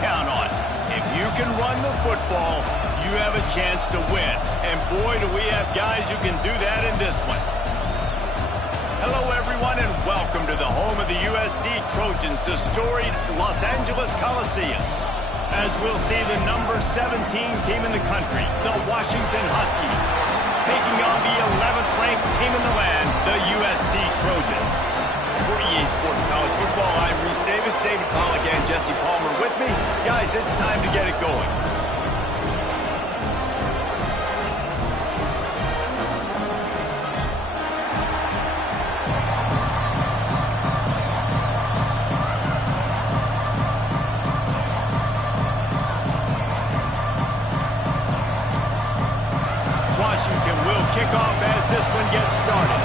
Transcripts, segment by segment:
count on it. If you can run the football, you have a chance to win. And boy, do we have guys who can do that in this one. Hello, everyone, and welcome to the home of the USC Trojans, the storied Los Angeles Coliseum. As we'll see the number 17 team in the country, the Washington Huskies, taking on the 11th ranked team in the land, the USC Trojans. For EA Sports College Football, I'm Reese Davis, David Pollack, and Jesse Palmer with me. Guys, it's time to get it going. Washington will kick off as this one gets started.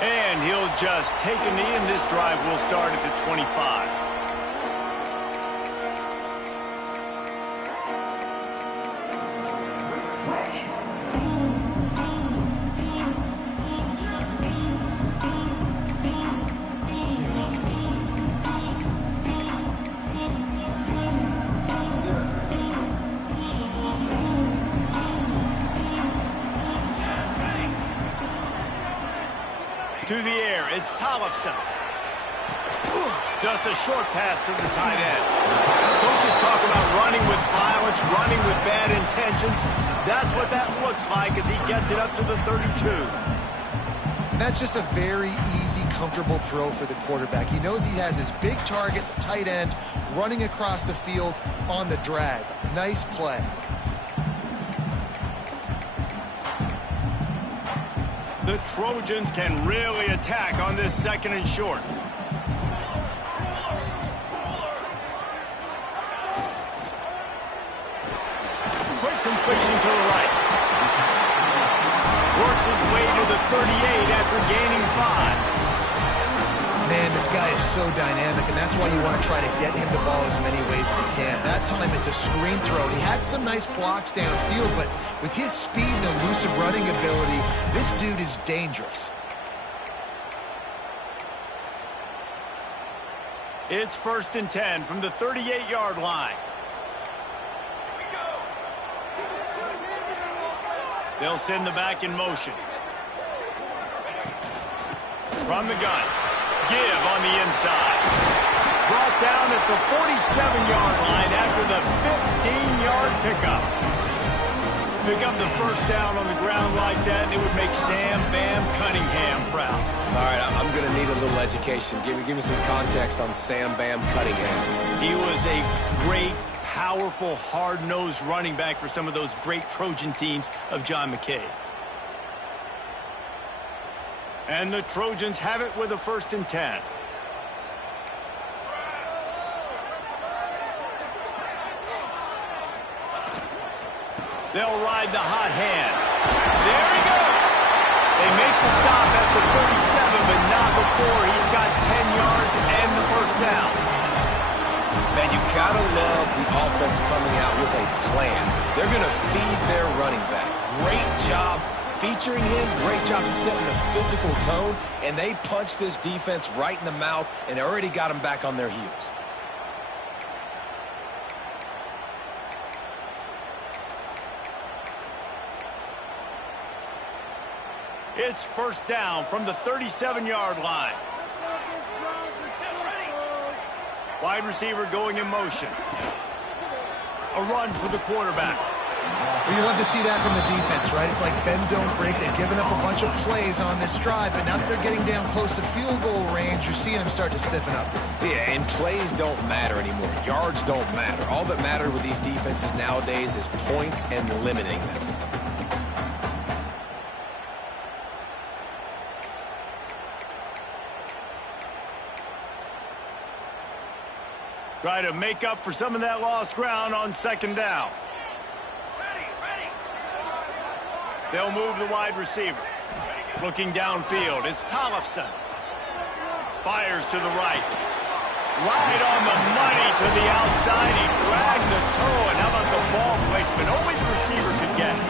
And he'll just take a knee, and this drive will start at the 25. To the air, it's Tollefson. Just a short pass to the tight end. Coaches talk about running with violence, running with bad intentions. That's what that looks like as he gets it up to the 32. That's just a very easy, comfortable throw for the quarterback. He knows he has his big target, the tight end, running across the field on the drag. Nice play. The Trojans can really attack on this second and short. Quick completion to the right. Works his way to the 38 after gaining 5. Man, this guy is so dynamic, and that's why you want to try to get him the ball as many ways as you can. That time, it's a screen throw. He had some nice blocks downfield, but with his speed and elusive running ability, this dude is dangerous. It's 1st and 10 from the 38-yard line. They'll send the back in motion. From the gun. Give on the inside. Brought down at the 47-yard line after the 15-yard pickup. Pick up the first down on the ground like that, and it would make Sam Bam Cunningham proud. All right, I'm going to need a little education. Give me some context on Sam Bam Cunningham. He was a great, powerful, hard-nosed running back for some of those great Trojan teams of John McKay. And the Trojans have it with a 1st and 10. They'll ride the hot hand. There he goes. They make the stop at the 37, but not before he's got 10 yards and the first down. Man, you gotta love the offense coming out with a plan. They're going to feed their running back. Great job featuring him, great job setting the physical tone, and they punched this defense right in the mouth and already got them back on their heels. It's 1st down from the 37-yard line. Wide receiver going in motion. A run for the quarterback. Well, you love to see that from the defense, right? It's like bend, don't break. They've given up a bunch of plays on this drive, but now that they're getting down close to field goal range, you're seeing them start to stiffen up. Yeah, and plays don't matter anymore. Yards don't matter. All that matters with these defenses nowadays is points and limiting them. Try to make up for some of that lost ground on 2nd down. They'll move the wide receiver. Looking downfield, it's Tollefson. Fires to the right. Right on the money to the outside. He dragged the toe, and how about the ball placement? Only the receiver could get it.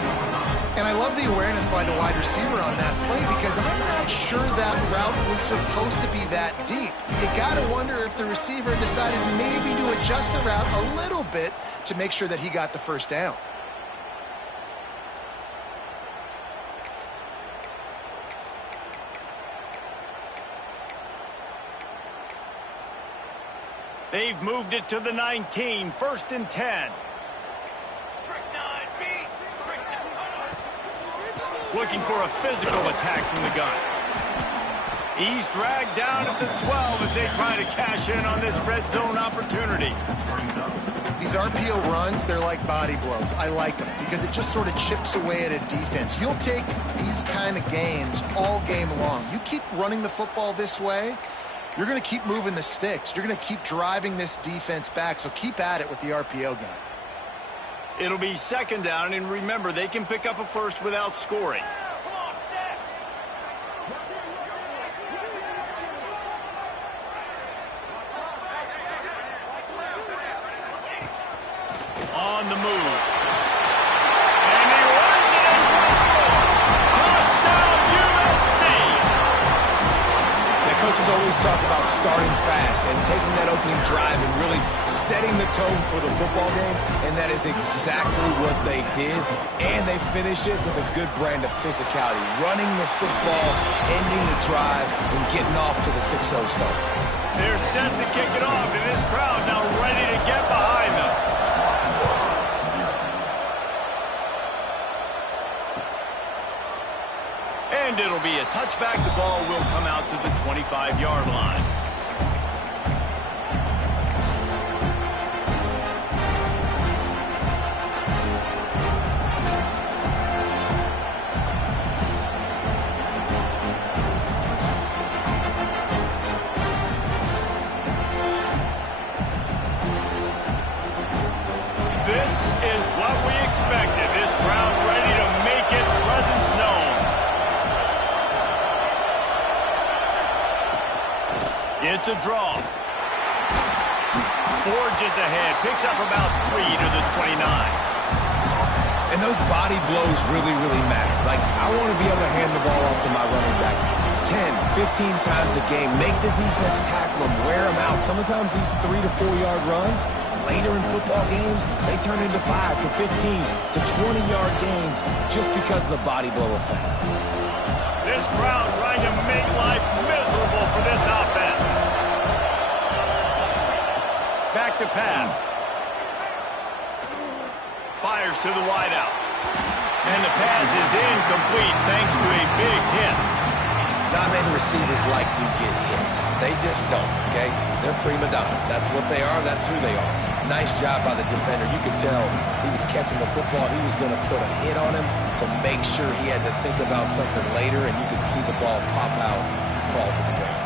And love the awareness by the wide receiver on that play because I'm not sure that route was supposed to be that deep. You got to wonder if the receiver decided maybe to adjust the route a little bit to make sure that he got the first down. They've moved it to the 19, 1st and 10. Looking for a physical attack from the gun. He's dragged down at the 12 as they try to cash in on this red zone opportunity. These RPO runs, they're like body blows. I like them because it just sort of chips away at a defense. You'll take these kind of gains all game long. You keep running the football this way, you're going to keep moving the sticks. You're going to keep driving this defense back, so keep at it with the RPO game. It'll be 2nd down, and remember, they can pick up a first without scoring. On the move. And he runs it in for a score. Touchdown, USC! The coaches always talk about starting fast and taking that opening drive and really setting the tone for the football game, and that is exactly what they did, and they finish it with a good brand of physicality, running the football, ending the drive, and getting off to the 6-0 start. They're set to kick it off, and this crowd now ready to get behind them. And it'll be a touchback. The ball will come out to the 25-yard line. This is what we expected. This crowd ready to make its presence known. It's a draw. Forges ahead. Picks up about 3 to the 29. And those body blows really, really matter. Like, I want to be able to hand the ball off to my running back 10, 15 times a game. Make the defense tackle them, wear them out. Sometimes these 3 to 4 yard runs, later in football games, they turn into 5 to 15 to 20-yard gains just because of the body blow effect. This crowd trying to make life miserable for this offense. Back to pass. Fires to the wideout. And the pass is incomplete thanks to a big hit. Not many receivers like to get hit. They just don't, okay? They're prima donnas. That's what they are. That's who they are. Nice job by the defender. You could tell he was catching the football. He was going to put a hit on him to make sure he had to think about something later, and you could see the ball pop out and fall to the ground.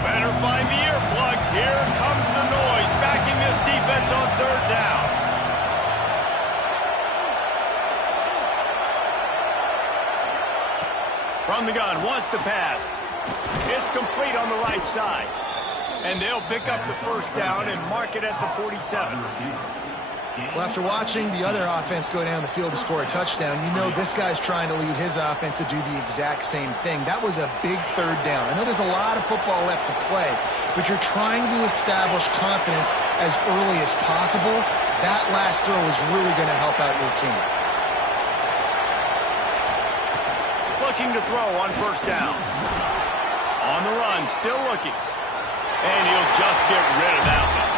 Better find the earplugs. Here comes the noise, backing this defense on 3rd down. From the gun, wants to pass. It's complete on the right side. And they'll pick up the 1st down and mark it at the 47. Well, after watching the other offense go down the field and score a touchdown, you know this guy's trying to lead his offense to do the exact same thing. That was a big 3rd down. I know there's a lot of football left to play, but you're trying to establish confidence as early as possible. That last throw is really going to help out your team. Looking to throw on 1st down. On the run, still looking. And he'll just get rid of that one.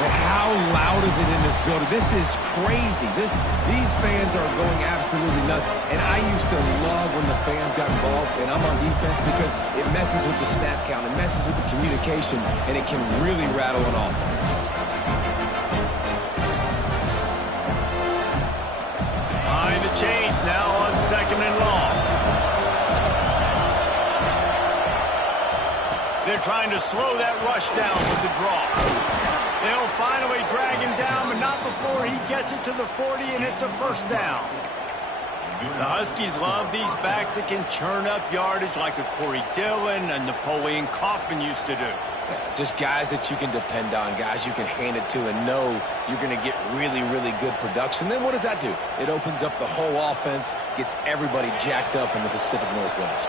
And how loud is it in this building? This is crazy. These fans are going absolutely nuts. And I used to love when the fans got involved, and I'm on defense because it messes with the snap count. It messes with the communication, and it can really rattle an offense. Behind the chains now on 2nd and long. They're trying to slow that rush down with the draw. They'll finally drag him down, but not before he gets it to the 40, and it's a 1st down. The Huskies love these backs that can churn up yardage like a Corey Dillon and Napoleon Kaufman used to do. Just guys that you can depend on, guys you can hand it to and know you're going to get really, really good production. Then what does that do? It opens up the whole offense, gets everybody jacked up in the Pacific Northwest.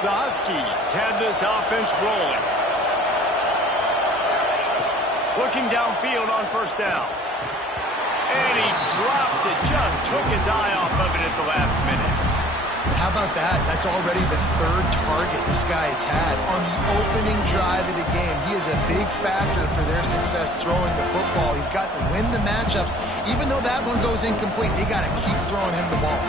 The Huskies have this offense rolling. Looking downfield on first down. And he drops it, just took his eye off of it at the last minute. How about that? That's already the third target this guy has had on the opening drive of the game. He is a big factor for their success throwing the football. He's got to win the matchups. Even though that one goes incomplete, they got to keep throwing him the ball.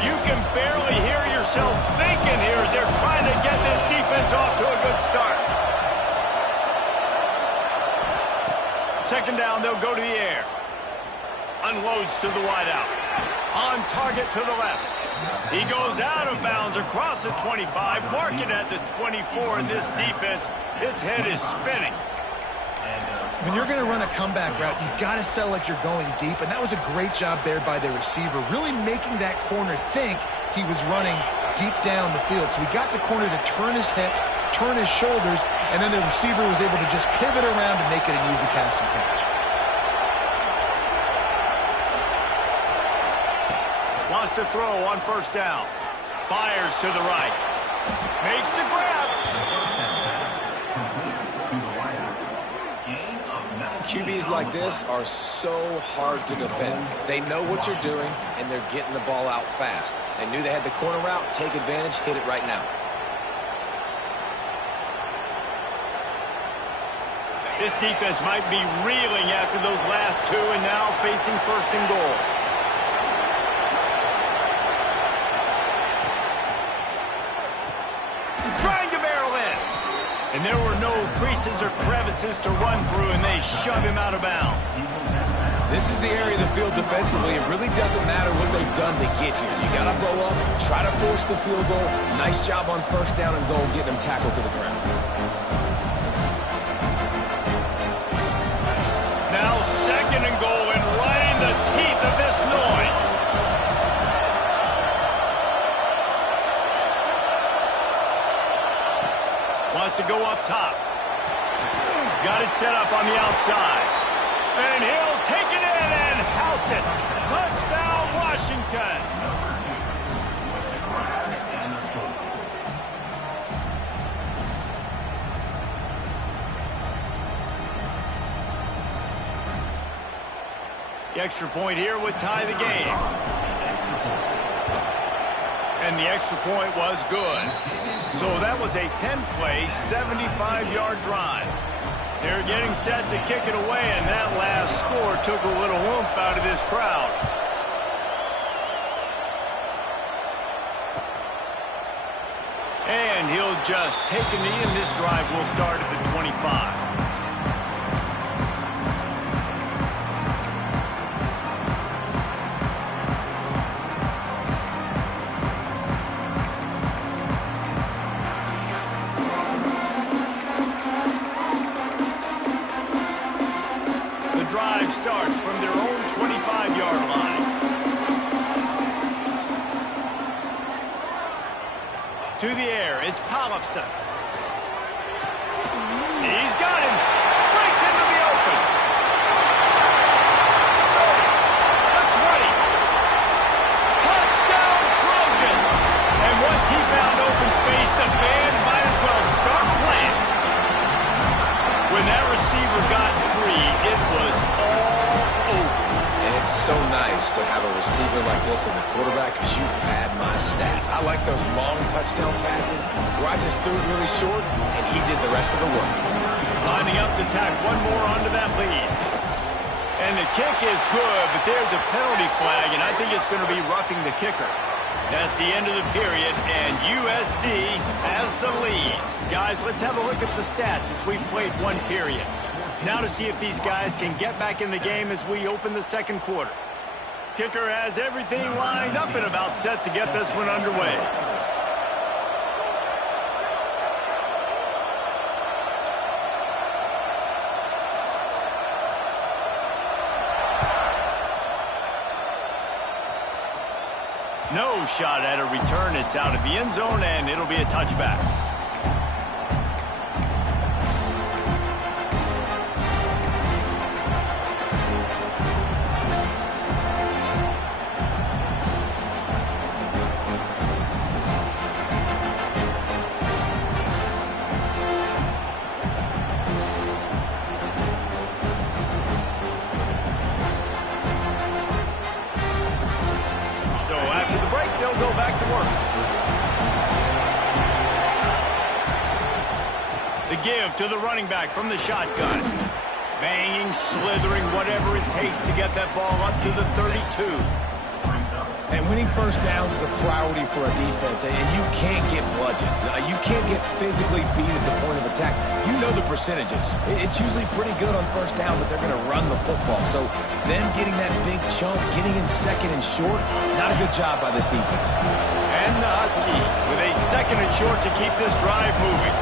You can barely hear yourself thinking here as they're trying to get this defense off to a good start. Second down, they'll go to the air. Unloads to the wideout. On target to the left. He goes out of bounds across the 25, marking at the 24, and this defense, its head is spinning. When you're going to run a comeback route, you've got to sell like you're going deep, and that was a great job there by the receiver, really making that corner think he was running deep down the field. So we got the corner to turn his hips, turn his shoulders, and then the receiver was able to just pivot around and make it an easy pass and catch. Wants to throw on first down. Fires to the right. Makes the grab. QBs like this are so hard to defend. They know what you're doing, and they're getting the ball out fast. They knew they had the corner route. Take advantage. Hit it right now. This defense might be reeling after those last two and now facing first and goal. Trying to barrel in. And there were no creases or crevices to run through, and they shove him out of bounds. This is the area of the field defensively. It really doesn't matter what they've done to get here. You got to blow up, try to force the field goal. Nice job on first down and goal, getting them tackled to the ground. Now second and goal, and right in the teeth of this noise. Wants to go up top. Got it set up on the outside. And he'll take it in and house it. Touchdown, Washington. The extra point here would tie the game. And the extra point was good. So that was a 10-play, 75-yard drive. They're getting set to kick it away, and that last score took a little oomph out of this crowd. And he'll just take a knee, and this drive will start at the 25. Starts from their own 25-yard line. To the air, it's Tollefson. He's got him. Breaks into the open. 30, the 20. Touchdown, Trojans. And once he found open space, the band might as well start playing. When that receiver got free, it was all over. And it's so nice to have a receiver like this as a quarterback because you pad my stats. I like those long touchdown passes where I just threw it really short and he did the rest of the work. Lining up to tack one more onto that lead. And the kick is good, but there's a penalty flag, and I think it's going to be roughing the kicker. That's the end of the period, and USC has the lead. Guys, let's have a look at the stats as we've played one period. Now to see if these guys can get back in the game as we open the second quarter. Kicker has everything lined up and about set to get this one underway. No shot at a return. It's out of the end zone, and it'll be a touchback. Go back to work. The give to the running back from the shotgun. Banging, slithering, whatever it takes to get that ball up to the 32. And winning first downs is a priority for a defense, and you can't get bludgeoned. You can't get physically beat at the point of attack. You know the percentages. It's usually pretty good on first down that they're going to run the football. So them getting that big chunk, getting in second and short, not a good job by this defense. And the Huskies with a second and short to keep this drive moving.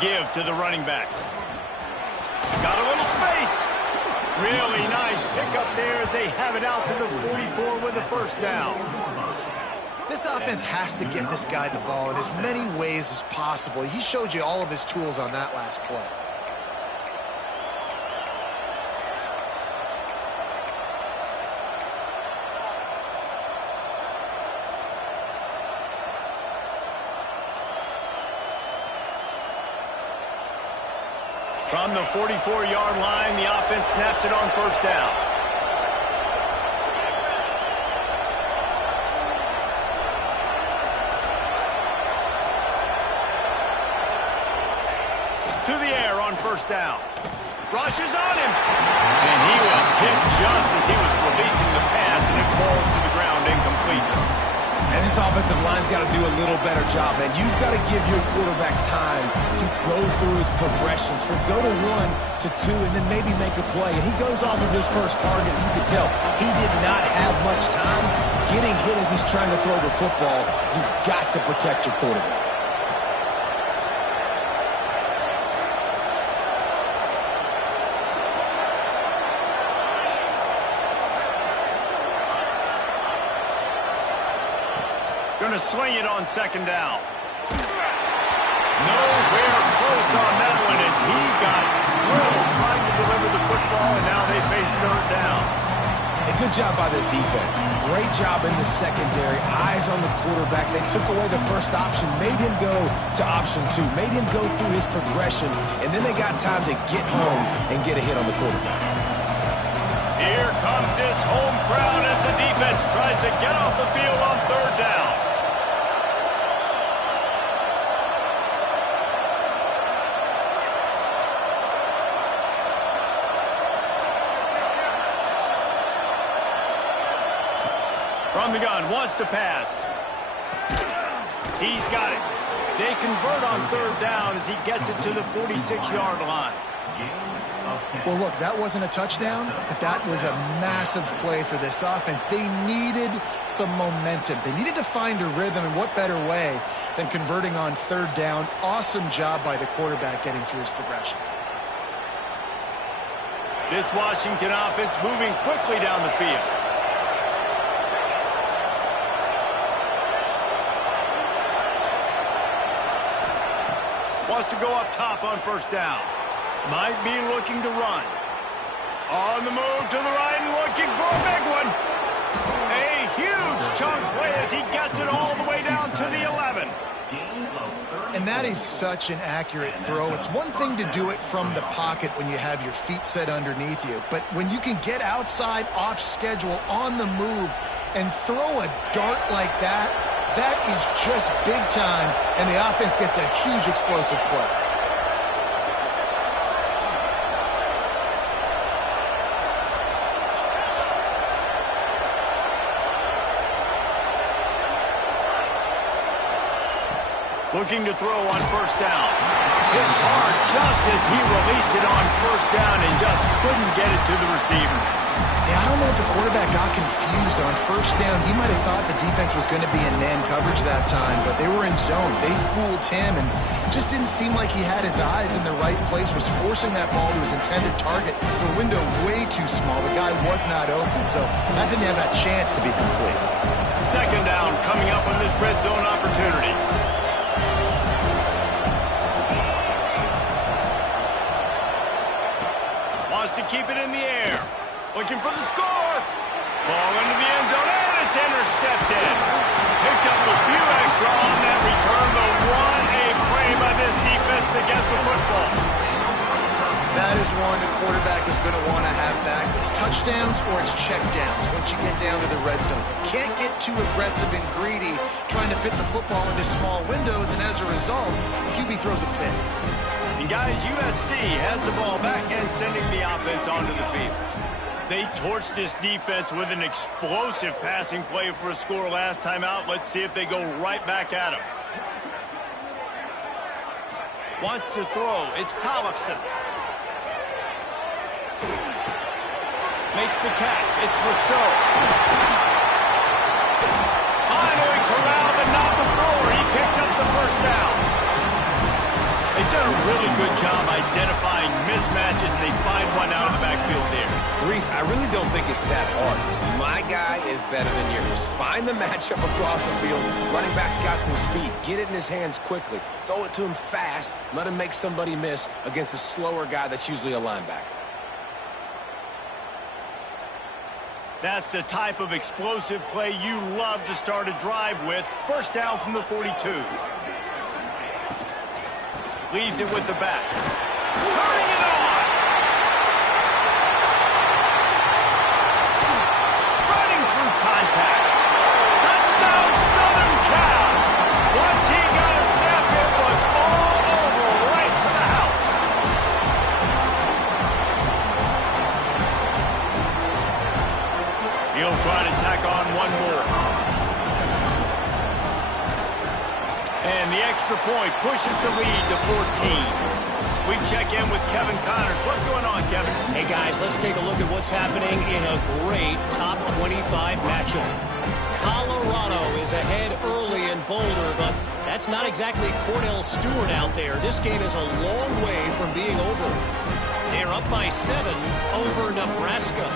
Give to the running back. Got a little space. Really nice pickup there as they have it out to the 44 with a first down. This offense has to get this guy the ball in as many ways as possible. He showed you all of his tools on that last play. From the 44-yard line, the offense snaps it on first down. To the air on first down. Rushes on him. And he was hit just as he was releasing the pass, and it falls to the ground incomplete. And this offensive line's got to do a little better job, man. You've got to give your quarterback time to go through his progressions from go to 1 to 2 and then maybe make a play. And he goes off of his first target. You can tell he did not have much time getting hit as he's trying to throw the football. You've got to protect your quarterback. Going to swing it on second down. Nowhere close on that one as he got drilled trying to deliver the football, and now they face third down. A good job by this defense. Great job in the secondary. Eyes on the quarterback. They took away the first option, made him go to option 2, made him go through his progression, and then they got time to get home and get a hit on the quarterback. Here comes this home crowd as the defense tries to get off the field on third down. From the gun, wants to pass. He's got it. They convert on third down as he gets it to the 46-yard line. Well, look, that wasn't a touchdown, but that was a massive play for this offense. They needed some momentum. They needed to find a rhythm, and what better way than converting on third down. Awesome job by the quarterback getting through his progression. This Washington offense moving quickly down the field. Wants to go up top on first down. Might be looking to run. On the move to the right and looking for a big one. A huge chunk play as he gets it all the way down to the 11. And that is such an accurate throw. It's one thing to do it from the pocket when you have your feet set underneath you, but when you can get outside, off schedule, on the move, and throw a dart like that, that is just big time, and the offense gets a huge explosive play. Looking to throw on first down. Hit hard just as he released it on first down and just couldn't get it to the receiver. Yeah, I don't know if the quarterback got confused on first down. He might have thought the defense was going to be in man coverage that time, but they were in zone. They fooled him, and just didn't seem like he had his eyes in the right place, was forcing that ball to his intended target. The window way too small. The guy was not open, so that didn't have that chance to be complete. Second down coming up on this red zone opportunity. Wants to keep it in the air. Looking for the score. Ball into the end zone, and it's intercepted. Picked up a few extra on that return, but what a play by this defense to get the football. That is one the quarterback is going to want to have back. It's touchdowns or it's checkdowns once you get down to the red zone. You can't get too aggressive and greedy trying to fit the football into small windows, and as a result, QB throws a pick. And guys, USC has the ball back and sending the offense onto the field. They torched this defense with an explosive passing play for a score last time out. Let's see if they go right back at him. Wants to throw. It's Tollefson. Makes the catch. It's Rousseau. Finally corralled, but not before. He picks up the first down. They've done a really good job identifying mismatches, and they find one out of the backfield there. Reese, I really don't think it's that hard. My guy is better than yours. Find the matchup across the field. Running back's got some speed. Get it in his hands quickly. Throw it to him fast. Let him make somebody miss against a slower guy that's usually a linebacker. That's the type of explosive play you love to start a drive with. First down from the 42. Leaves it with the back. Turning it on. Running through contact. Touchdown, Southern Cal. Once he got a step, it was all over, right to the house. He'll try to tack on one more. And the extra point pushes the lead to 14. We check in with Kevin Connors. What's going on, Kevin? Hey, guys, let's take a look at what's happening in a great top 25 matchup. Colorado is ahead early in Boulder, but that's not exactly Cordell Stewart out there. This game is a long way from being over. They're up by 7 over Nebraska.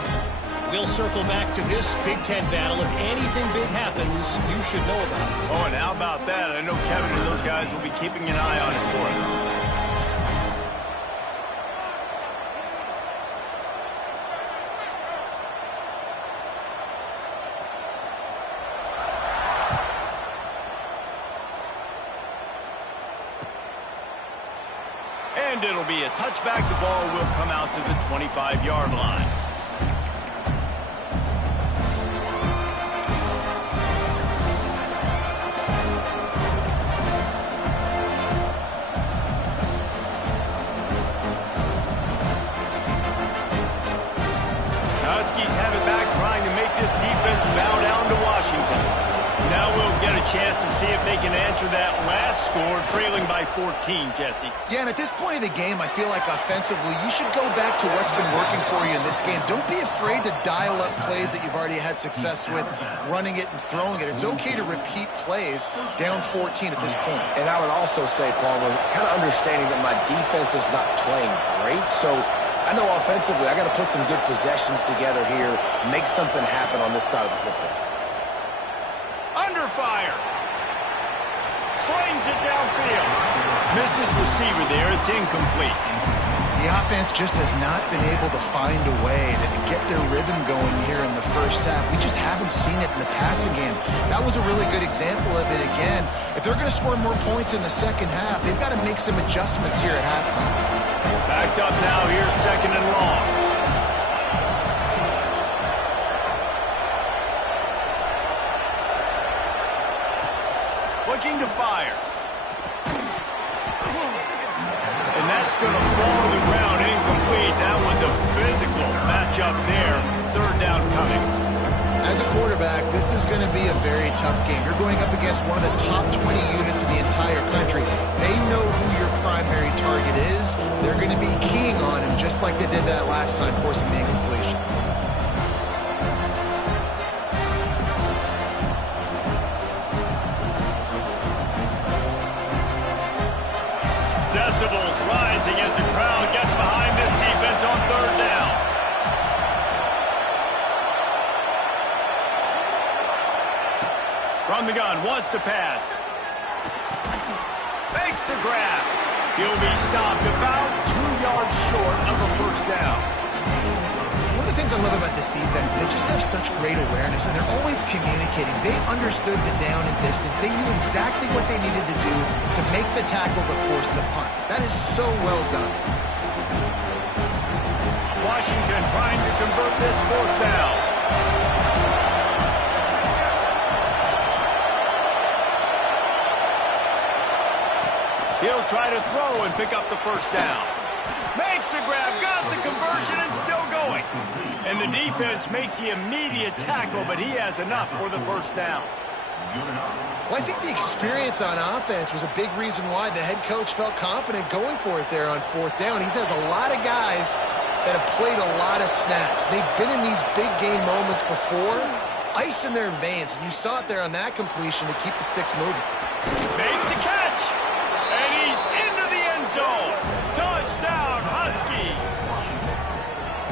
We'll circle back to this Big Ten battle. If anything big happens, you should know about it. Oh, and how about that? I know Kevin and those guys will be keeping an eye on it for us. And it'll be a touchback. The ball will come out to the 25-yard line. Huskies have it back, trying to make this defense bow down to Washington. Now we'll get a chance to see if they can answer that last score, trailing by 14, Jesse. Yeah, and at this point of the game, I feel like offensively, you should go back to what's been working for you in this game. Don't be afraid to dial up plays that you've already had success with, running it and throwing it. It's okay to repeat plays down 14 at this point. And I would also say, Palmer, kind of understanding that my defense is not playing great, so I know offensively I got to put some good possessions together here, make something happen on this side of the football. Under fire. Slings it downfield. Missed his receiver there. It's incomplete. The offense just has not been able to find a way to get their rhythm going here in the first half. We just haven't seen it in the passing game. That was a really good example of it again. If they're going to score more points in the second half, they've got to make some adjustments here at halftime. Backed up now. Here's second and long. Looking to fire. And that's going to fall to the ground, incomplete. That was a physical matchup there. Third down coming. As a quarterback, this is going to be a very tough game. You're going up against one of the top 20 units in the entire country. They know who your primary target is. They're going to be keying on him just like they did that last time, forcing the incompletion. From the gun, wants to pass. Makes the grab. He'll be stopped about 2 yards short of a first down. One of the things I love about this defense, they just have such great awareness, and they're always communicating. They understood the down and distance. They knew exactly what they needed to do to make the tackle to force the punt. That is so well done. Washington trying to convert this fourth down. He'll try to throw and pick up the first down. Makes the grab, got the conversion, and still going. And the defense makes the immediate tackle, but he has enough for the first down. Well, I think the experience on offense was a big reason why the head coach felt confident going for it there on fourth down. He has a lot of guys that have played a lot of snaps. They've been in these big game moments before, ice in their veins, and you saw it there on that completion to keep the sticks moving. Makes the catch, and he's into the end zone. Touchdown, Huskies.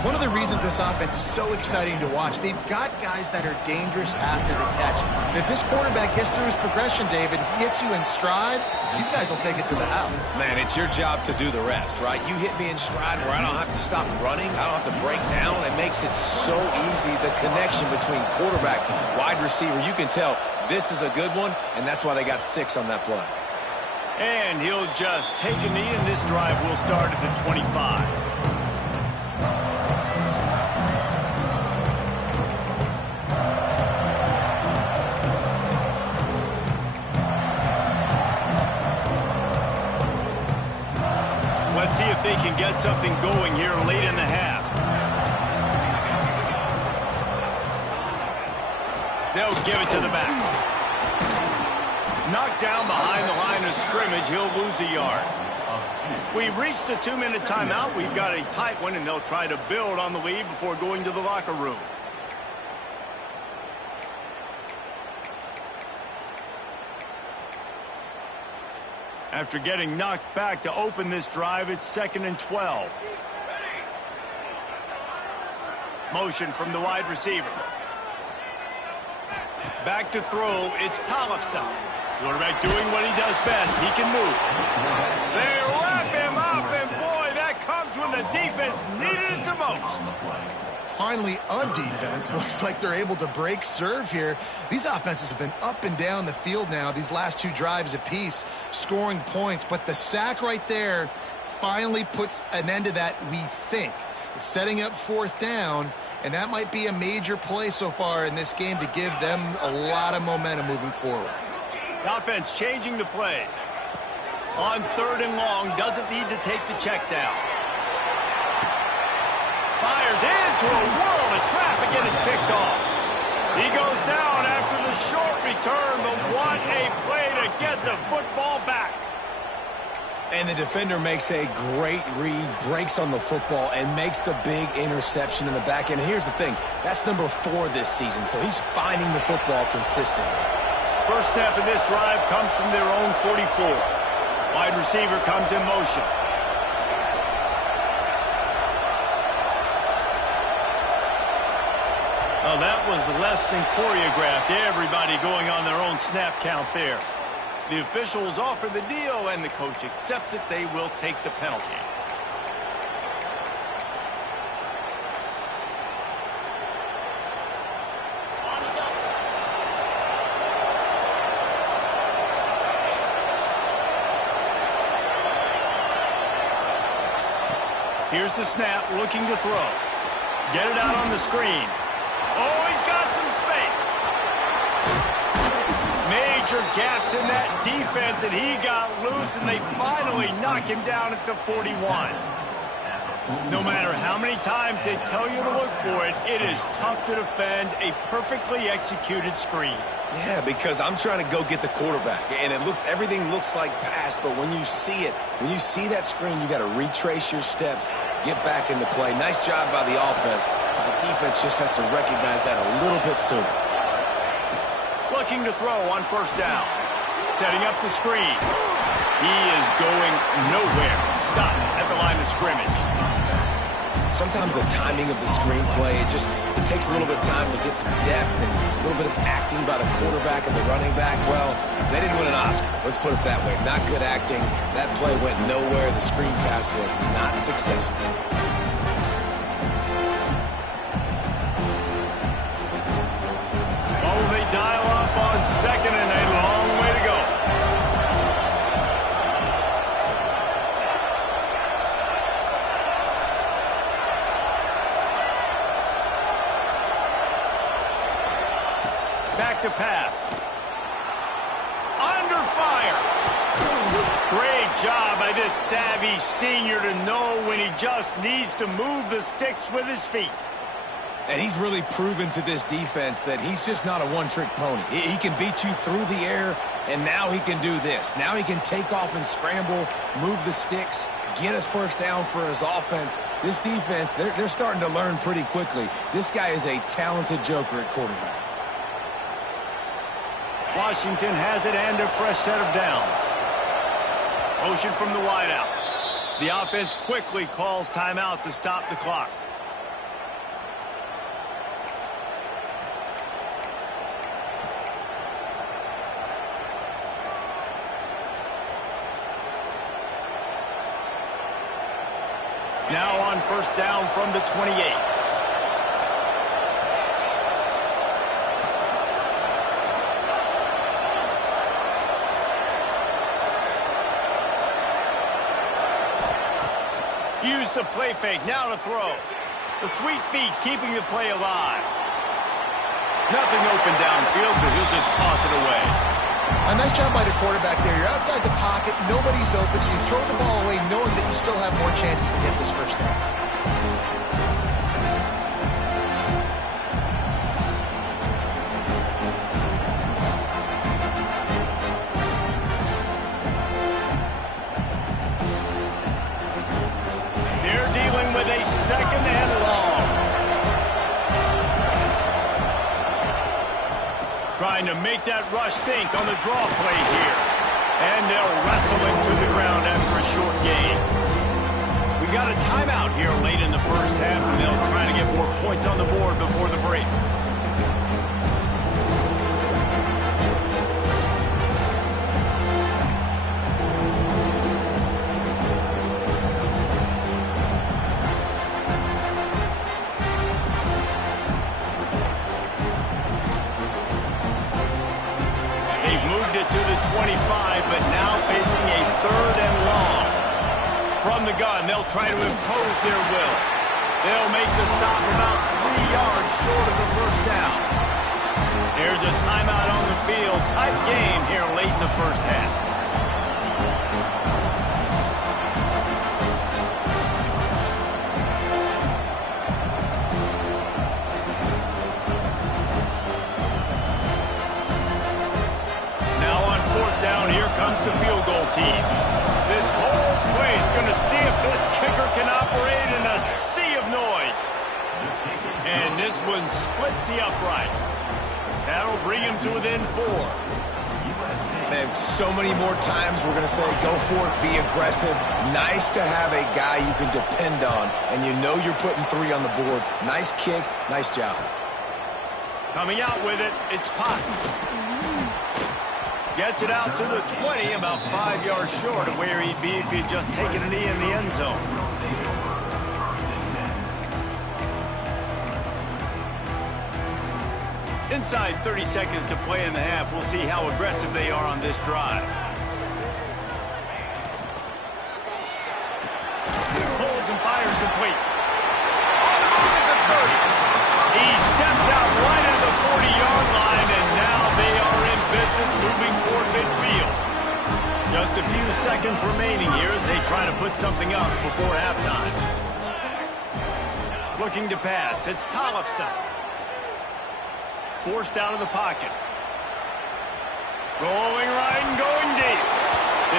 One of the reasons this offense is so exciting to watch, they've got guys that are dangerous after the catch. And if this quarterback gets through his progression, David, he hits you in stride, these guys will take it to the house. Man, it's your job to do the rest, right? You hit me in stride where I don't have to stop running. I don't have to break down. It makes it so easy, the connection between quarterback, wide receiver. You can tell this is a good one, and that's why they got 6 on that play. And he'll just take a knee, and this drive will start at the 25. Let's see if they can get something going here late in the half. They'll give it to the back. Knocked down behind the line of scrimmage, he'll lose a yard. We've reached the 2-minute timeout. We've got a tight one, and they'll try to build on the lead before going to the locker room. After getting knocked back to open this drive, it's 2nd and 12. Motion from the wide receiver. Back to throw, it's Tollefson. Quarterback doing what he does best. He can move. They wrap him up, and boy, that comes when the defense needed it the most. Finally, a defense. Looks like they're able to break serve here. These offenses have been up and down the field now, these last 2 drives apiece, scoring points. But the sack right there finally puts an end to that, we think. It's setting up fourth down, and that might be a major play so far in this game to give them a lot of momentum moving forward. The offense changing the play. On 3rd and long, doesn't need to take the check down. Fires into a world of traffic and it's picked off. He goes down after the short return, but what a play to get the football back. And the defender makes a great read, breaks on the football, and makes the big interception in the back end. And here's the thing, that's number 4 this season, so he's finding the football consistently. First step in this drive comes from their own 44. Wide receiver comes in motion. Well, that was less than choreographed. Everybody going on their own snap count there. The officials offer the deal, and the coach accepts it. They will take the penalty. Here's the snap, looking to throw. Get it out on the screen. Oh, he's got some space. Major gaps in that defense, and he got loose, and they finally knock him down at the 41. No matter how many times they tell you to look for it, it is tough to defend a perfectly executed screen. Yeah, because I'm trying to go get the quarterback, and everything looks like pass, but when you see it, when you see that screen, you got to retrace your steps, get back into play. Nice job by the offense. The defense just has to recognize that a little bit sooner. Looking to throw on first down. Setting up the screen. He is going nowhere. Stop at the line of scrimmage. Sometimes the timing of the screenplay, it takes a little bit of time to get some depth and a little bit of acting by the quarterback and the running back. Well, they didn't win an Oscar. Let's put it that way. Not good acting. That play went nowhere. The screen pass was not successful. Oh, they dial up on second and a long way to go. Back to pass. Under fire. Great job by this savvy senior to know when he just needs to move the sticks with his feet. And he's really proven to this defense that he's just not a one-trick pony. He can beat you through the air, and now he can do this. Now he can take off and scramble, move the sticks, get us first down for his offense. This defense, they're starting to learn pretty quickly. This guy is a talented joker at quarterback. Washington has it and a fresh set of downs. Motion from the wideout. The offense quickly calls timeout to stop the clock. Now on first down from the 28. Use the play fake, now to throw. The sweet feet keeping the play alive. Nothing open downfield, so he'll just toss it away. A nice job by the quarterback there. You're outside the pocket, nobody's open, so you throw the ball away knowing that you still have more chances to get this first down. Second and long. Trying to make that rush think on the draw play here. And they'll wrestle him to the ground after a short gain. We got a timeout here late in the first half, and they'll try to get more points on the board before the break. But now facing a third and long. From the gun, they'll try to impose their will. They'll make the stop about 3 yards short of the first down. There's a timeout on the field. Tight game here late in the first half. Here comes the field goal team. This whole play is going to see if this kicker can operate in a sea of noise. And this one splits the uprights. That'll bring him to within 4. And so many more times we're going to say, go for it, be aggressive. Nice to have a guy you can depend on, and you know you're putting 3 on the board. Nice kick, nice job. Coming out with it, it's Potts. Gets it out to the 20, about 5 yards short of where he'd be if he'd just taken a knee in the end zone. Inside 30 seconds to play in the half. We'll see how aggressive they are on this drive. Pulls and fires complete. On the move at the 30. He steps out right at the 40-yard line, and now they are in business moving toward midfield. Just a few seconds remaining here as they try to put something up before halftime. Looking to pass. It's Tollefson. Forced out of the pocket. Rolling right and going deep.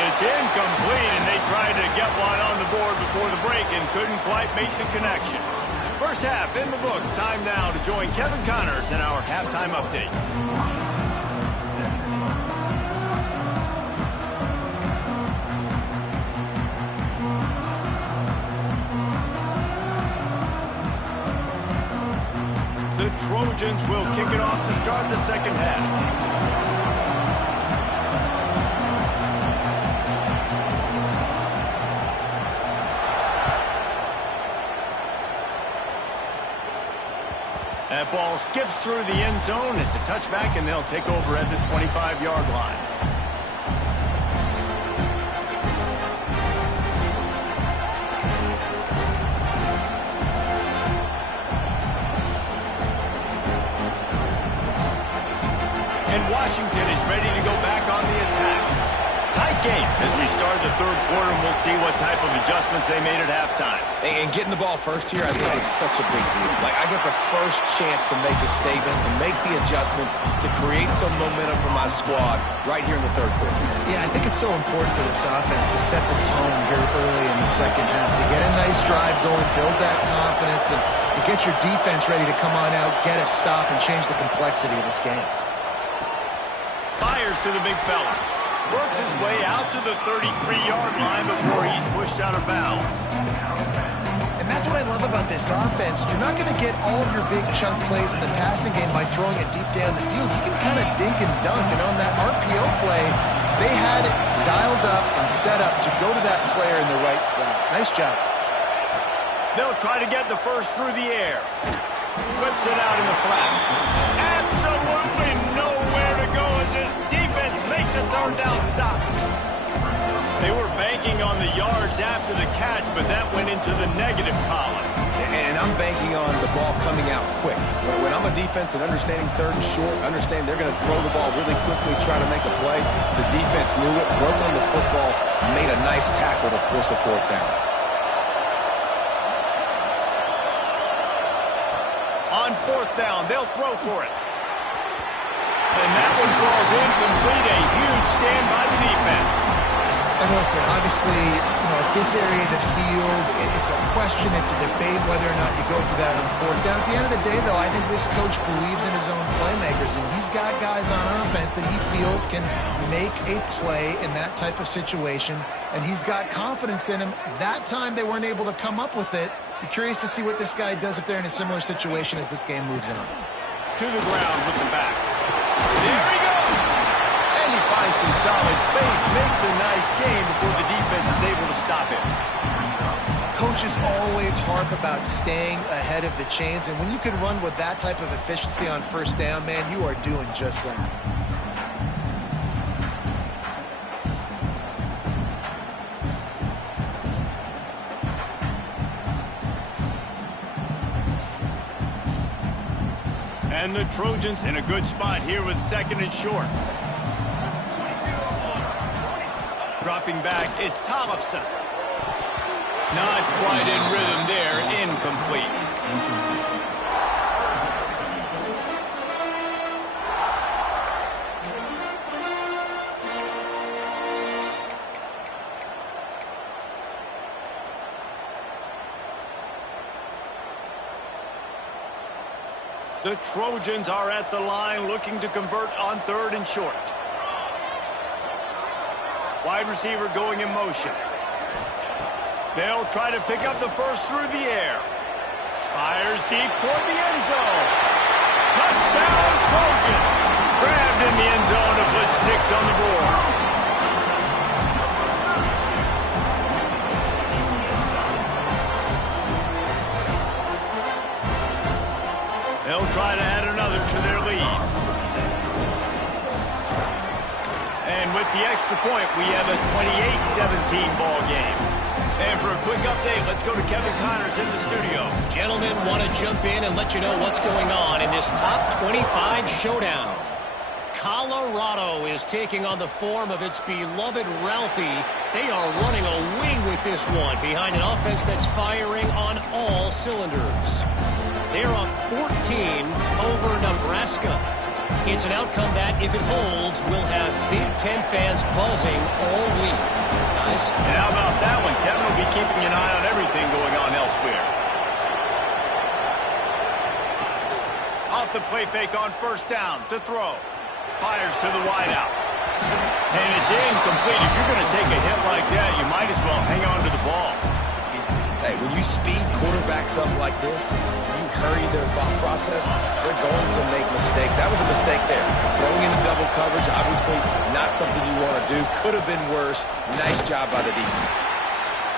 It's incomplete, and they tried to get one on the board before the break and couldn't quite make the connection. First half in the books. Time now to join Kevin Connors in our halftime update. The Trojans will kick it off to start the second half. That ball skips through the end zone. It's a touchback, and they'll take over at the 25-yard line. And Washington is ready to go back on the attack. Tight game as we start the third quarter, and we'll see what type of adjustments they made at halftime. And getting the ball first here, I think is such a big deal. Like, I get the first chance to make a statement, to make the adjustments, to create some momentum for my squad right here in the third quarter. Yeah, I think it's so important for this offense to set the tone here early in the second half, to get a nice drive going, build that confidence, and get your defense ready to come on out, get a stop, and change the complexity of this game. Fires to the big fella. Works his way out to the 33-yard line before he's pushed out of bounds. And that's what I love about this offense. You're not going to get all of your big chunk plays in the passing game by throwing it deep down the field. You can kind of dink and dunk. And on that RPO play, they had it dialed up and set up to go to that player in the right flat. Nice job. They'll try to get the first through the air. Whips it out in the flat. Absolutely nowhere to go as this defense makes a third down stop. They were banking on the yards after the catch, but that went into the negative column. And I'm banking on the ball coming out quick. When I'm a defense and understanding third and short, understand they're going to throw the ball really quickly, try to make a play. The defense knew it, broke on the football, made a nice tackle to force a fourth down. On fourth down, they'll throw for it. And that one falls incomplete. A huge stand by the defense. And listen, obviously, at this area of the field, it's a question, it's a debate whether or not you go for that on fourth down. At the end of the day, though, I think this coach believes in his own playmakers, and he's got guys on offense that he feels can make a play in that type of situation, and he's got confidence in him. That time they weren't able to come up with it. Be curious to see what this guy does if they're in a similar situation as this game moves on. To the ground with the back. There he goes! And he finds some solid space, makes a nice game before the defense is able to stop it. Coaches always harp about staying ahead of the chains, and when you can run with that type of efficiency on first down, man, you are doing just that. And the Trojans in a good spot here with second and short. Dropping back, it's Tollefson. Not quite in rhythm there, incomplete. The Trojans are at the line looking to convert on third and short. Wide receiver going in motion. They'll try to pick up the first through the air. Fires deep toward the end zone. Touchdown, Trojans. Grabbed in the end zone to put 6 on the board. They'll try to add another to their lead. And with the extra point, we have a 28-17 ball game. And for a quick update, let's go to Kevin Connors in the studio. Gentlemen, want to jump in and let you know what's going on in this top 25 showdown. Colorado is taking on the form of its beloved Ralphie. They are running a wing with this one behind an offense that's firing on all cylinders. They're up 14 over Nebraska. It's an outcome that, if it holds, will have Big Ten fans buzzing all week. Guys? And how about that one? Kevin will be keeping an eye on everything going on elsewhere. Off the play fake on first down to throw. Fires to the wideout. And it's incomplete. If you're going to take a hit like that, you might as well hang on to the ball. Hey, when you speed quarterbacks up like this, you hurry their thought process, they're going to make mistakes. That was a mistake there. Throwing into double coverage, obviously not something you want to do. Could have been worse. Nice job by the defense.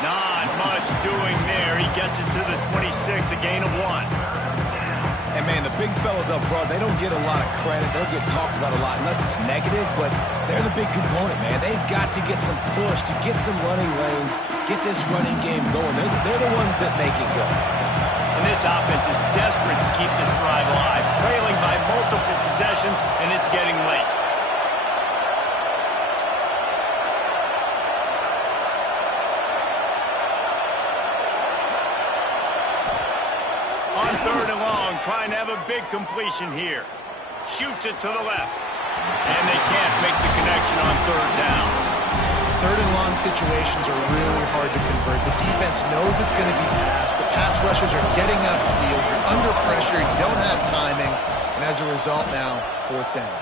Not much doing there. He gets it to the 26, a gain of 1. And, man, the big fellas up front, they don't get a lot of credit. They'll get talked about a lot unless it's negative, but they're the big component, man. They've got to get some push, to get some running lanes, get this running game going. They're the ones that make it go. And this offense is desperate to keep this drive alive, trailing by multiple possessions, and it's getting late. On 3rd and long, trying to have a big completion here. Shoots it to the left. And they can't make the connection on 3rd down. 3rd and long situations are really hard to convert. The defense knows it's going to be passed. The pass rushers are getting upfield. You're under pressure. You don't have timing. And as a result now, 4th down.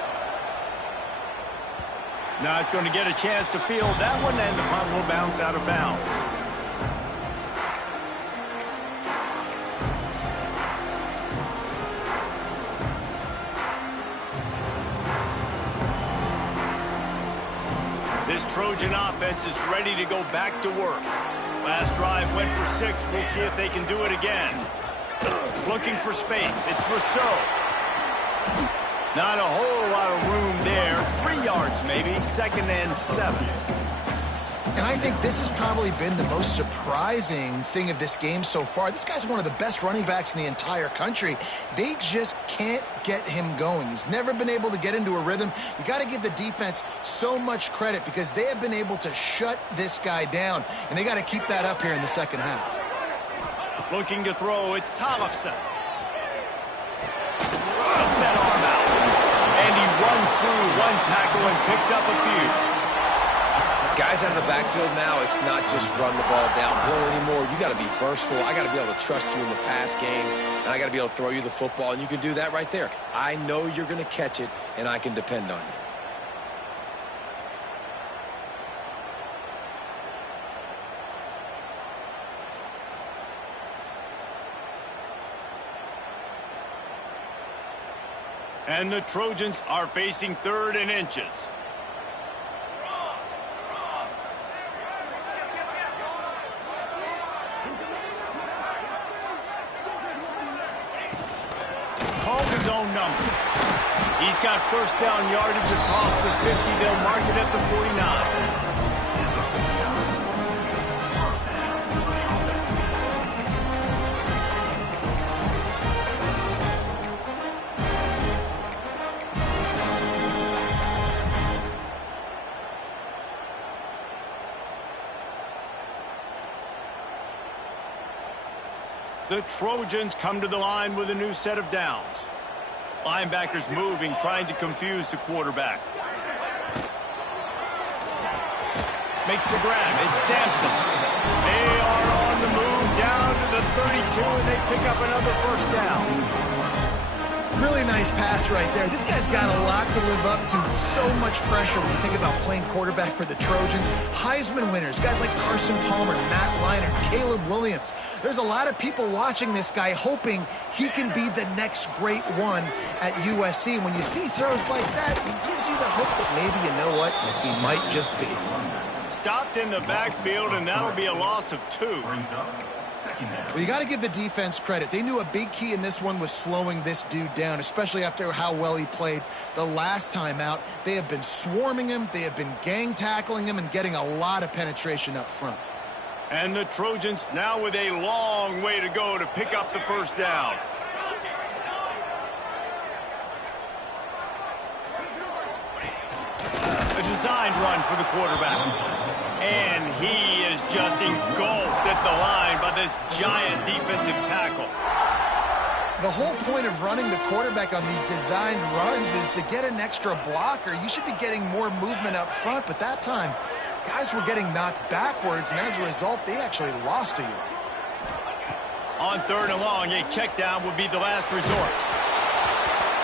Not going to get a chance to field that one, and the punt will bounce out of bounds. This Trojan offense is ready to go back to work. Last drive went for 6. We'll see if they can do it again. Looking for space. It's Rousseau. Not a whole lot of room there. 3 yards maybe. 2nd and 7. And I think this has probably been the most surprising thing of this game so far. This guy's one of the best running backs in the entire country. They just can't get him going. He's never been able to get into a rhythm. You got to give the defense so much credit because they have been able to shut this guy down. And they got to keep that up here in the 2nd half. Looking to throw, it's Tollefson. Just that arm out. And he runs through 1 tackle and picks up a few. Guys out of the backfield now, it's not just run the ball downhill anymore. You got to be versatile. I got to be able to trust you in the pass game, and I got to be able to throw you the football, and you can do that right there. I know you're going to catch it, and I can depend on you. And the Trojans are facing 3rd and inches. Calls his own number. He's got 1st down yardage across the 50. They'll mark it at the 49. The Trojans come to the line with a new set of downs. Linebackers moving, trying to confuse the quarterback. Makes the grab. It's Sampson. They are on the move down to the 32, and they pick up another 1st down. Really nice pass right there. This guy's got a lot to live up to. So much pressure when you think about playing quarterback for the Trojans. Heisman winners, guys like Carson Palmer, Matt Leinart, Caleb Williams. There's a lot of people watching this guy hoping he can be the next great one at USC. When you see throws like that, it gives you the hope that maybe, you know what, he might just be. Stopped in the backfield, and that'll be a loss of 2. Well, you got to give the defense credit. They knew a big key in this one was slowing this dude down, especially after how well he played the last time out. They have been swarming him. They have been gang tackling him and getting a lot of penetration up front. And the Trojans now with a long way to go to pick up the 1st down. A designed run for the quarterback. And he is just engulfed at the line by this giant defensive tackle. The whole point of running the quarterback on these designed runs is to get an extra blocker. You should be getting more movement up front, but that time, guys were getting knocked backwards, and as a result, they actually lost to you. On 3rd and long, a check down would be the last resort.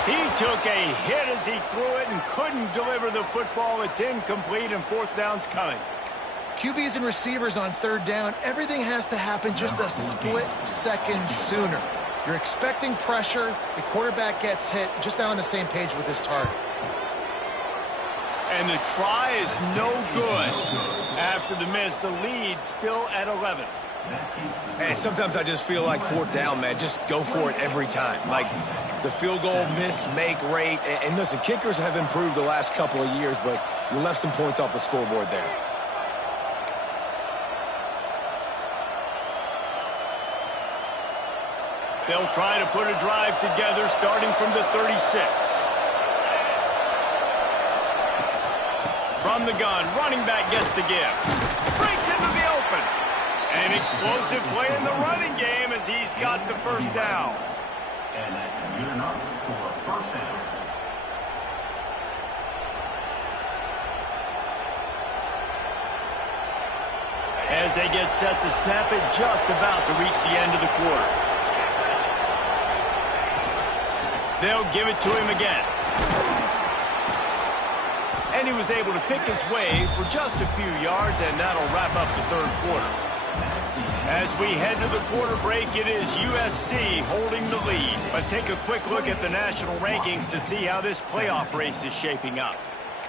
He took a hit as he threw it and couldn't deliver the football. It's incomplete, and 4th down's coming. QBs and receivers on third down, everything has to happen just a split second sooner. You're expecting pressure, the quarterback gets hit, just not on the same page with his target. And the try is no good. After the miss, the lead still at 11. And sometimes I just feel like fourth down, man, just go for it every time. Like the field goal miss-make rate. And listen, kickers have improved the last couple of years, but you left some points off the scoreboard there. They'll try to put a drive together starting from the 36. From the gun, running back gets the give. Breaks into the open. An explosive play in the running game as he's got the first down. And that's good enough for a first down. As they get set to snap it, just about to reach the end of the quarter. They'll give it to him again. And he was able to pick his way for just a few yards, and that'll wrap up the third quarter. As we head to the quarter break, it is USC holding the lead. Let's take a quick look at the national rankings to see how this playoff race is shaping up.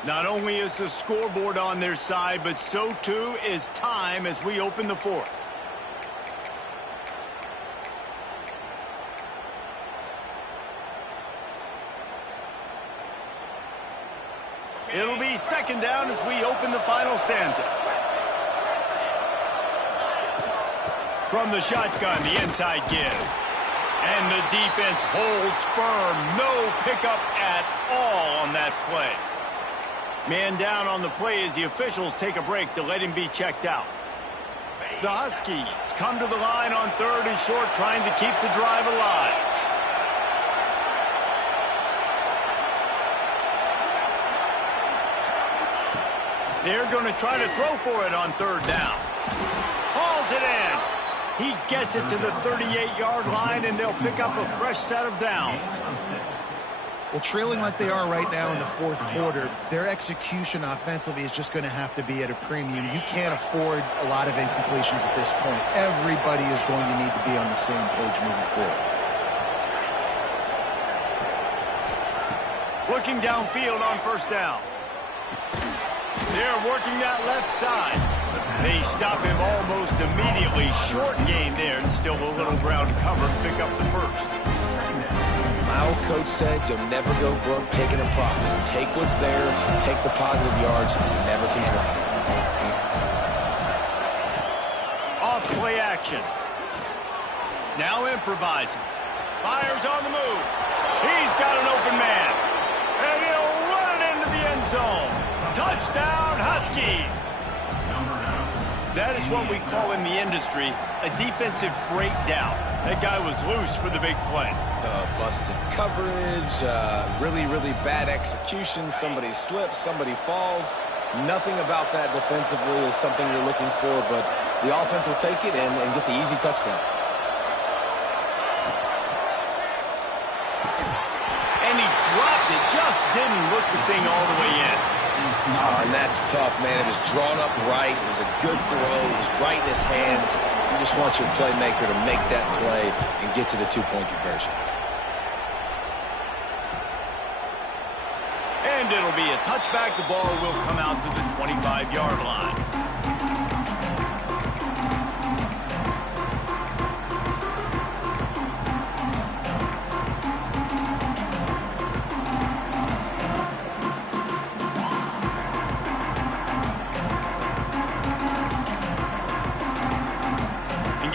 Not only is the scoreboard on their side, but so too is time as we open the fourth. It'll be second down as we open the final stanza. From the shotgun, the inside give. And the defense holds firm. No pickup at all on that play. Man down on the play as the officials take a break to let him be checked out. The Huskies come to the line on third and short, trying to keep the drive alive. They're going to try to throw for it on third down. Hauls it in. He gets it to the 38-yard line, and they'll pick up a fresh set of downs. Well, trailing like they are right now in the fourth quarter, their execution offensively is just going to have to be at a premium. You can't afford a lot of incompletions at this point. Everybody is going to need to be on the same page moving forward. Looking downfield on first down. They're working that left side. They stop him almost immediately. Short gain there, and still a little ground to cover to pick up the first. My old coach said you'll never go broke taking a profit. Take what's there, take the positive yards, never complain. Off play action. Now improvising. Fires on the move. He's got an open man. And he'll run it into the end zone. Touchdown, Huskies. That is what we call in the industry a defensive breakdown. That guy was loose for the big play. Busted coverage, really, really bad execution. Somebody slips, somebody falls. Nothing about that defensively is something you're looking for, but the offense will take it and get the easy touchdown. And he dropped it, just didn't look the thing all the way in. And that's tough, man. It was drawn up right. It was a good throw. It was right in his hands. You just want your playmaker to make that play and get to the two-point conversion. And it'll be a touchback. The ball will come out to the 25-yard line.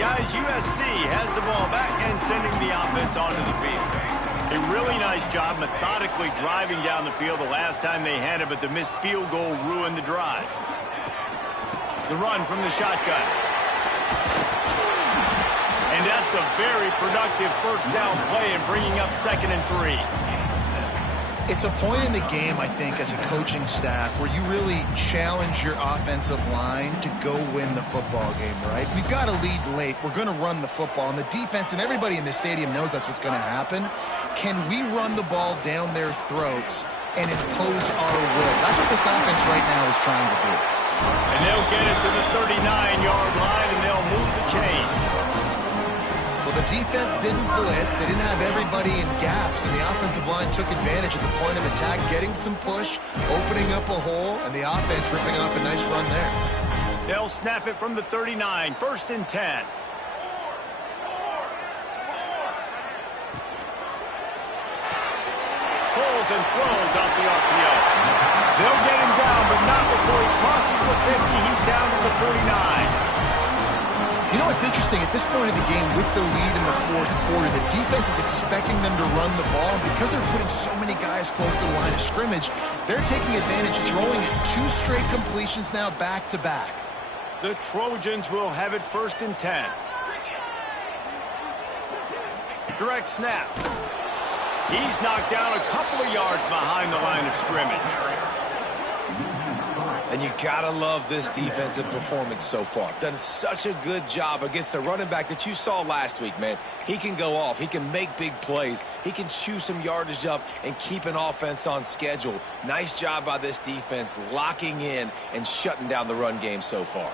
Guys, USC has the ball back and sending the offense onto the field. A really nice job methodically driving down the field the last time they had it, but the missed field goal ruined the drive. The run from the shotgun. And that's a very productive first down play and bringing up 2nd and 3. It's a point in the game, I think, as a coaching staff where you really challenge your offensive line to go win the football game, right? We've got to lead late. We're going to run the football. And the defense and everybody in the stadium knows that's what's going to happen. Can we run the ball down their throats and impose our will? That's what this offense right now is trying to do. And they'll get it to the 39-yard line, and they'll move the chains. Well, the defense didn't blitz. They didn't have everybody in gaps, and the offensive line took advantage at the point of attack, getting some push, opening up a hole, and the offense ripping off a nice run there. They'll snap it from the 39, 1st and 10. Pulls and throws off the RPO. They'll get him down, but not before he crosses the 50. He's down to the 49. You know what's interesting? At this point of the game, with the lead in the 4th quarter, the defense is expecting them to run the ball. And because they're putting so many guys close to the line of scrimmage, they're taking advantage, throwing it 2 straight completions now back-to-back. The Trojans will have it 1st and 10. Direct snap. He's knocked down a couple of yards behind the line of scrimmage. And you gotta love this defensive performance so far. Done such a good job against the running back that you saw last week, man. He can go off. He can make big plays. He can chew some yardage up and keep an offense on schedule. Nice job by this defense locking in and shutting down the run game so far.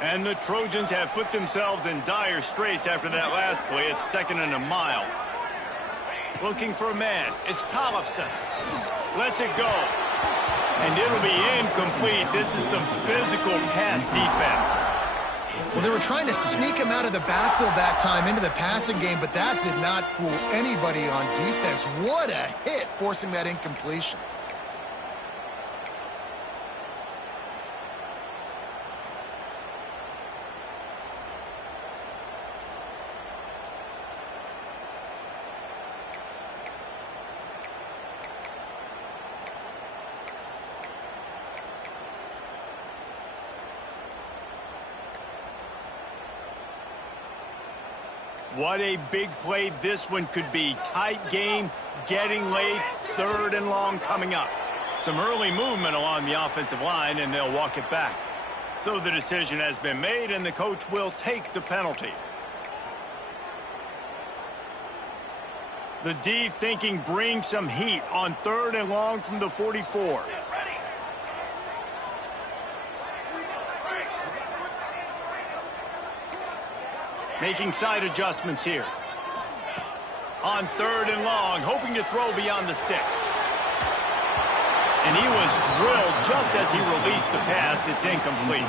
And the Trojans have put themselves in dire straits after that last play. It's 2nd and a mile. Looking for a man. It's Tollefson. Lets it go. And it'll be incomplete. This is some physical pass defense. Well, they were trying to sneak him out of the backfield that time into the passing game, but that did not fool anybody on defense. What a hit, forcing that incompletion. What a big play this one could be. Tight game, getting late, 3rd and long coming up. Some early movement along the offensive line, and they'll walk it back. So the decision has been made, and the coach will take the penalty. The D thinking bring some heat on 3rd and long from the 44. Making side adjustments here. On 3rd and long, hoping to throw beyond the sticks. And he was drilled just as he released the pass. It's incomplete.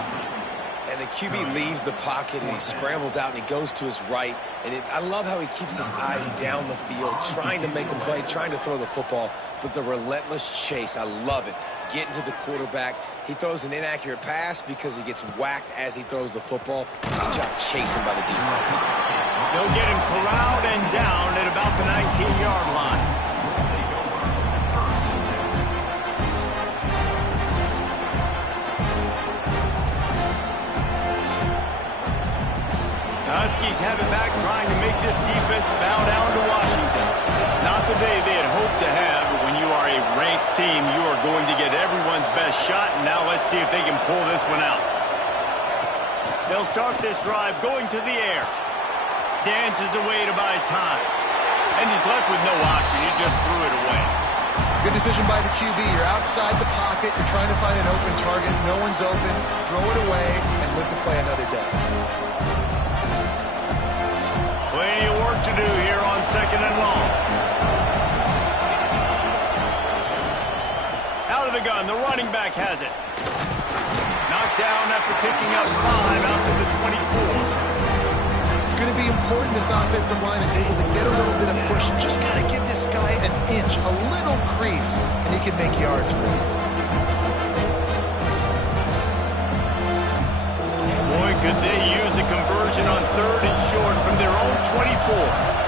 And the QB leaves the pocket and he scrambles out and he goes to his right. And I love how he keeps his eyes down the field, trying to make a play, trying to throw the football. But the relentless chase, I love it. Getting to the quarterback. He throws an inaccurate pass because he gets whacked as he throws the football. Nice job chasing by the defense. They'll get him corralled and down at about the 19-yard line. The Huskies have it back, trying to make this defense bow down to Washington. Not the day they had hoped to have, but when you are a ranked team, you are going to get everyone's best shot, and now let's see if they can pull this one out. They'll start this drive going to the air. Dances away to buy time. And he's left with no option. He just threw it away. Good decision by the QB. You're outside the pocket. You're trying to find an open target. No one's open. Throw it away and live to play another day. Plenty of work to do here on 2nd and long. Out of the gun, the running back has it. Knocked down after picking up 5 out to the 24. It's going to be important this offensive line is able to get a little bit of push. Just got to give this guy an inch, a little crease, and he can make yards for you. Boy, could they use a conversion on 3rd and short from their own 24.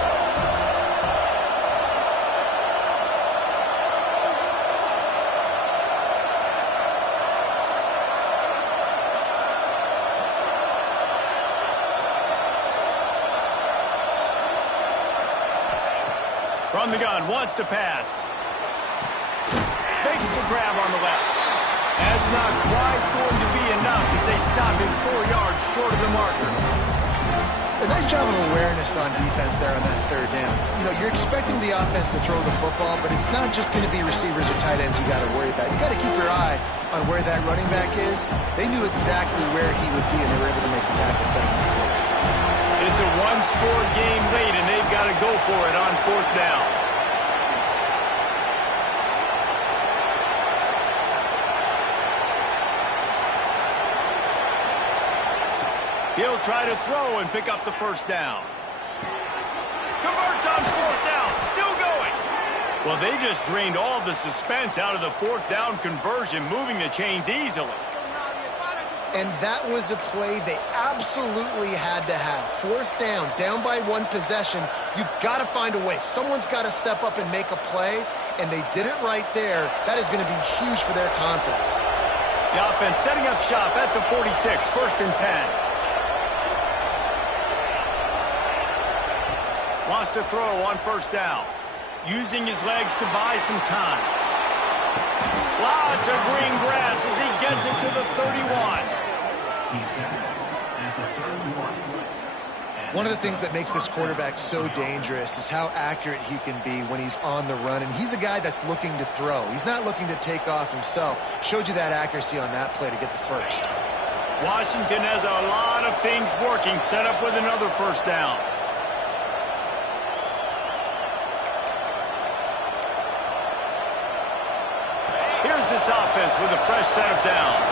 From the gun, wants to pass. Makes the grab on the left. That's not quite going to be enough as they stop him 4 yards short of the marker. A nice job of awareness on defense there on that third down. You know, you're expecting the offense to throw the football, but it's not just going to be receivers or tight ends you got to worry about. You got to keep your eye on where that running back is. They knew exactly where he would be, and they were able to make the tackle 7 on 4. It's a one-score game late, and they've got to go for it on 4th down. He'll try to throw and pick up the 1st down. Converts on 4th down. Still going. Well, they just drained all the suspense out of the 4th down conversion, moving the chains easily. And that was a play they absolutely had to have. 4th down by 1 possession. You've got to find a way. Someone's got to step up and make a play, and they did it right there. That is going to be huge for their confidence. The offense setting up shop at the 46, 1st and 10. Wants to throw on 1st down. Using his legs to buy some time. Lots of green grass as he gets it to the 31. One of the things that makes this quarterback so dangerous is how accurate he can be when he's on the run. And he's a guy that's looking to throw. He's not looking to take off himself. Showed you that accuracy on that play to get the 1st. Washington has a lot of things working. Set up with another 1st down. Here's this offense with a fresh set of downs.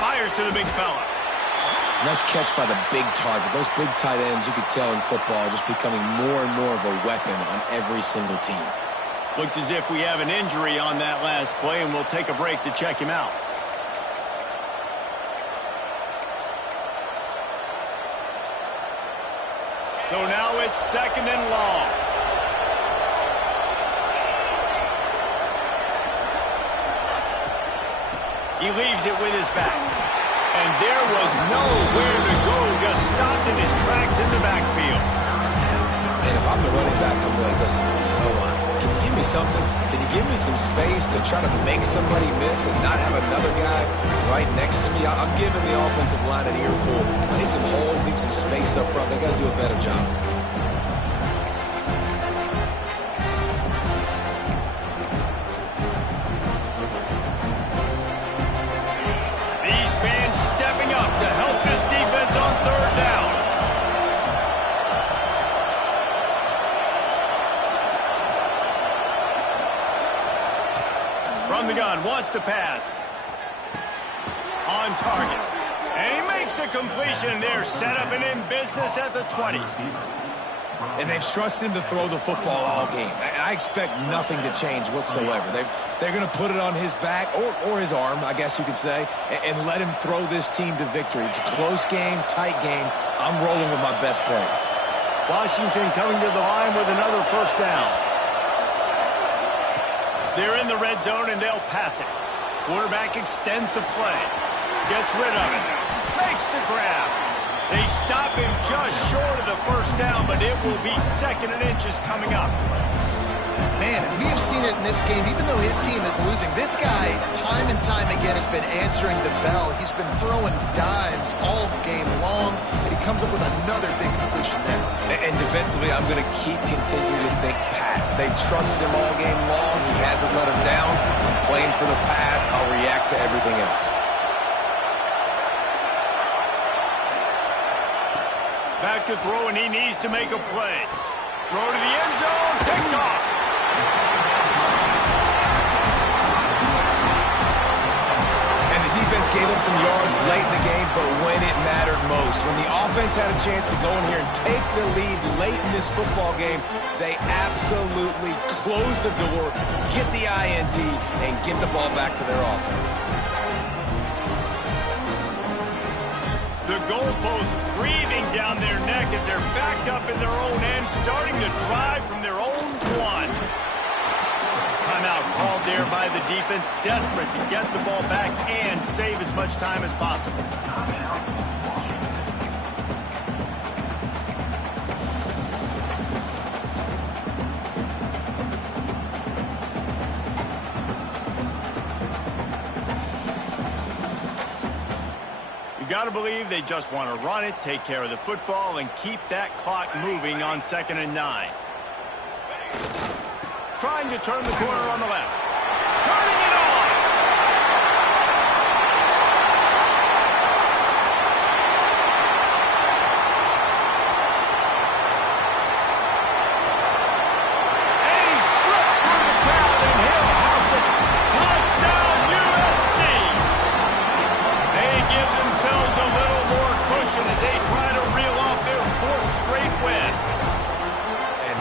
Fires to the big fella. Nice catch by the big target. Those big tight ends, you could tell in football, are just becoming more and more of a weapon on every single team. Looks as if we have an injury on that last play, and we'll take a break to check him out. So now it's 2nd and long. He leaves it with his back. And there was nowhere to go, just stopped in his tracks in the backfield. And if I'm the running back, I'm like, listen, can you give me something? Can you give me some space to try to make somebody miss and not have another guy right next to me? I'm giving the offensive line an earful. I need some holes, need some space up front. They got to do a better job. These fans stepping up to help this defense on 3rd down. From the gun, wants to pass. On target. And he makes a completion there, set up and in business at the 20. And they've trusted him to throw the football all game. I expect nothing to change whatsoever. They're going to put it on his back, or his arm, I guess you could say, and let him throw this team to victory. It's a close game, tight game. I'm rolling with my best player. Washington coming to the line with another 1st down. They're in the red zone, and they'll pass it. Quarterback extends the play. Gets rid of it. Makes the grab. They stop him just short of the 1st down, but it will be 2nd and inches coming up. Man, we have seen it in this game. Even though his team is losing, this guy, time and time again, has been answering the bell. He's been throwing dimes all game long, and he comes up with another big completion there. And defensively, I'm going to continue to think pass. They've trusted him all game long. He hasn't let him down. I'm playing for the pass. I'll react to everything else. Back to throw, and he needs to make a play. Throw to the end zone, picked off. And the defense gave up some yards late in the game, but when it mattered most, when the offense had a chance to go in here and take the lead late in this football game, they absolutely closed the door, get the INT, and get the ball back to their offense. The goalpost breathing down their neck as they're backed up in their own end, starting to drive from their own 1. Timeout called there by the defense, desperate to get the ball back and save as much time as possible. got to believe they just want to run it, take care of the football, and keep that clock moving on 2nd and 9. Trying to turn the corner on the left. Turning it on! And he slipped through the crowd, and he'll house it. Touchdown, USC! They give themselves a little more cushion as they try to reel off their 4th straight win.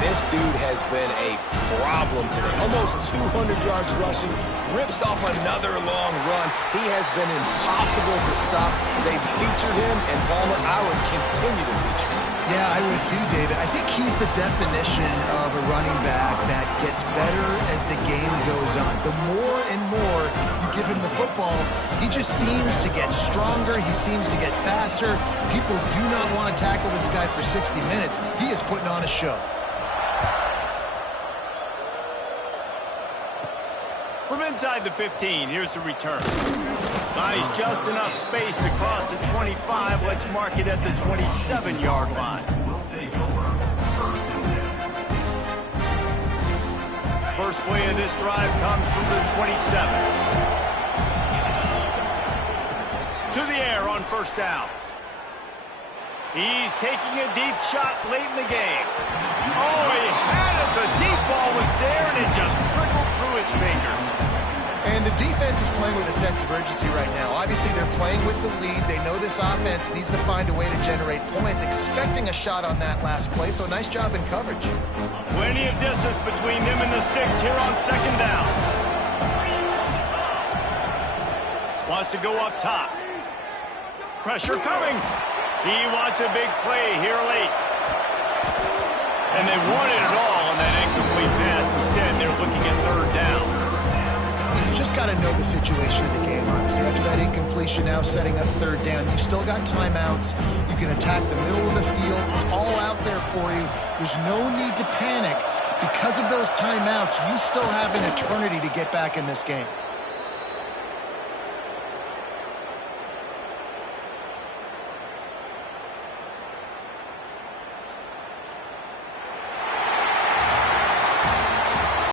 This dude has been a problem today. Almost 200 yards rushing, rips off another long run. He has been impossible to stop. They've featured him, and Palmer, I would continue to feature him. Yeah, I would too, David. I think he's the definition of a running back that gets better as the game goes on. The more and more you give him the football, he just seems to get stronger. He seems to get faster. People do not want to tackle this guy for 60 minutes. He is putting on a show. From inside the 15, here's the return. Finds just enough space to cross the 25. Let's mark it at the 27-yard line. First play of this drive comes from the 27. To the air on 1st down. He's taking a deep shot late in the game. Oh, he had it. The deep ball was there, and it just trickled through his fingers. And the defense is playing with a sense of urgency right now. Obviously, they're playing with the lead. They know this offense needs to find a way to generate points, expecting a shot on that last play, so nice job in coverage. Plenty of distance between them and the sticks here on 2nd down. Wants to go up top. Pressure coming. He wants a big play here late. And they wanted it all on that incomplete pass. Instead, they're looking at 3rd down. You just got to know the situation of the game, honestly. After that incompletion, now setting up 3rd down, you've still got timeouts. You can attack the middle of the field. It's all out there for you. There's no need to panic. Because of those timeouts, you still have an eternity to get back in this game.